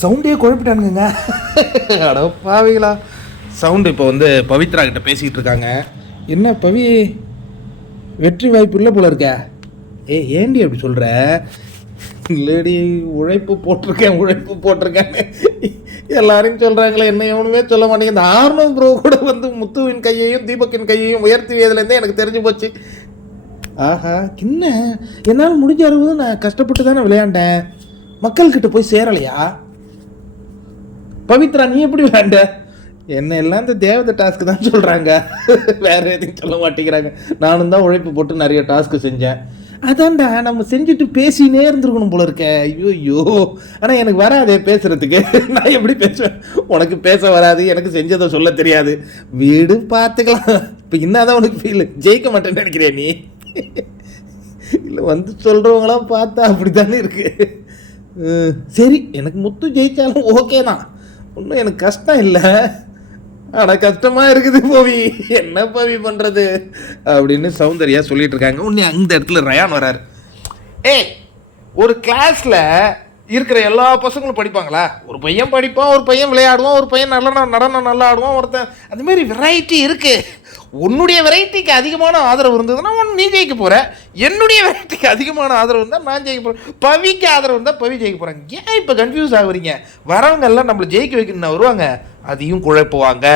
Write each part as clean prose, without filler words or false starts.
சவுண்டே குழப்பிட்டானுங்க. அட பாவிங்களா. சவுண்டு இப்போ வந்து பவித்ரா கிட்ட பேசிக்கிட்டு இருக்காங்க. என்ன பவி, வெற்றி வாய்ப்பு இல்லை போல இருக்க? ஏண்டி அப்படி சொல்கிற? இல்லடி, உழைப்பு போட்டிருக்கேன்னு எல்லாரையும் சொல்கிறாங்களே, என்ன எவனுமே சொல்ல மாட்டேங்க. இந்த ஆர்னவ் ப்ரோ கூட வந்து முத்துவின் கையையும் தீபக்கின் கையையும் உயர்த்தியதுலேருந்தே எனக்கு தெரிஞ்சு போச்சு. ஆஹா, என்ன என்னால் முடிஞ்ச அளவு நான் கஷ்டப்பட்டு தானே விளையாண்டேன். மக்கள்கிட்ட போய் சேரலையா? பவித்ரா நீ எப்படி விளையாண்ட? என்ன எல்லாம் இந்த தேவதை டாஸ்க்கு தான் சொல்கிறாங்க, வேற எதையும் சொல்ல மாட்டேங்கிறாங்க. நானும் தான் உழைப்பு போட்டு நிறைய டாஸ்க்கு செஞ்சேன். அதான்டா நம்ம செஞ்சுட்டு பேசினே இருந்துருக்கணும் போல இருக்க. ஐயோ, ஆனால் எனக்கு வராதே பேசுறதுக்கு. நான் எப்படி பேசுவேன்? உனக்கு பேச வராது, எனக்கு செஞ்சதை சொல்ல தெரியாது. வீடு பார்த்துக்கலாம். இப்போ என்னதான் உனக்கு ஃபீல்? ஜெயிக்க மாட்டேன்னு நினைக்கிறேன் நீ? இல்லை, வந்து சொல்கிறவங்களாம் பார்த்தா அப்படி தானே இருக்கு. சரி, எனக்கு முத்து ஜெயிச்சாலும் ஓகே தான், ஒன்றும் எனக்கு கஷ்டம் இல்லை. ஆனால் கஷ்டமாக இருக்குது பவி, என்ன பவி பண்ணுறது அப்படின்னு சௌந்தர்யா சொல்லிட்டு இருக்காங்க. உடனே அந்த இடத்துல ரயான் வராரு. ஒரு கிளாஸில் இருக்கிற எல்லா பசங்களும் படிப்பாங்களா? ஒரு பையன் படிப்பான், ஒரு பையன் விளையாடுவான், ஒரு பையன் நடனம் நல்லா ஆடுவான், ஒருத்தன் அதுமாரி வெரைட்டி இருக்குது. உன்னுடைய வெரைட்டிக்கு அதிகமான ஆதரவு இருந்ததுன்னா நீ ஜெயிக்க போகிற. என்னுடைய வெரைட்டிக்கு அதிகமான ஆதரவு இருந்தால் நான் ஜெயிக்க போகிறேன். பவிக்கு ஆதரவு இருந்தால் பவி ஜெயிக்க போகிறாங்க. ஏன் இப்போ கன்ஃபியூஸ் ஆகுறீங்க? வரவங்க எல்லாம் நம்மளை ஜெயிக்க வைக்கணும்னு வருவாங்க, அதையும் குழப்புவாங்க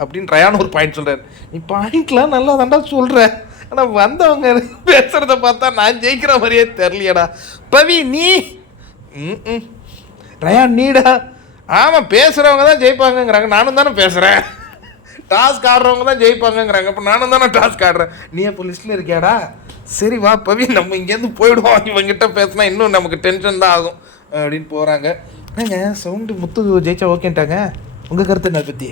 அப்படின்னு ரயான் ஒரு பாயிண்ட் சொல்கிறார். நீ பாயிண்ட்லாம் நல்லா தாண்டா சொல்கிற, ஆனால் வந்தவங்க பேசுகிறத பார்த்தா நான் ஜெயிக்கிற மாதிரியே தெரியலையடா. பவி நீ ரயான் நீடா. ஆமாம், பேசுகிறவங்க தான் ஜெயிப்பாங்கங்கிறாங்க, நானும் தானே பேசுகிறேன். டாஸ்க் ஆடுறவங்க தான் ஜெயிப்பாங்கங்கிறாங்க, அப்போ நானும் தானே டாஸ்க் ஆடுறேன். நீ அப்போ லிஸ்ட்டில் இருக்கியாடா? சரி வா பவி, நம்ம இங்கேருந்து போயிடுவோம். இவங்கிட்ட பேசினா இன்னும் நமக்கு டென்ஷன் தான் ஆகும் அப்படின்னு போகிறாங்க. என்னங்க சவுண்டு முத்து ஜெயிச்சா ஓகேன்ட்டாங்க. உங்கள் கருத்து என்ன பற்றி?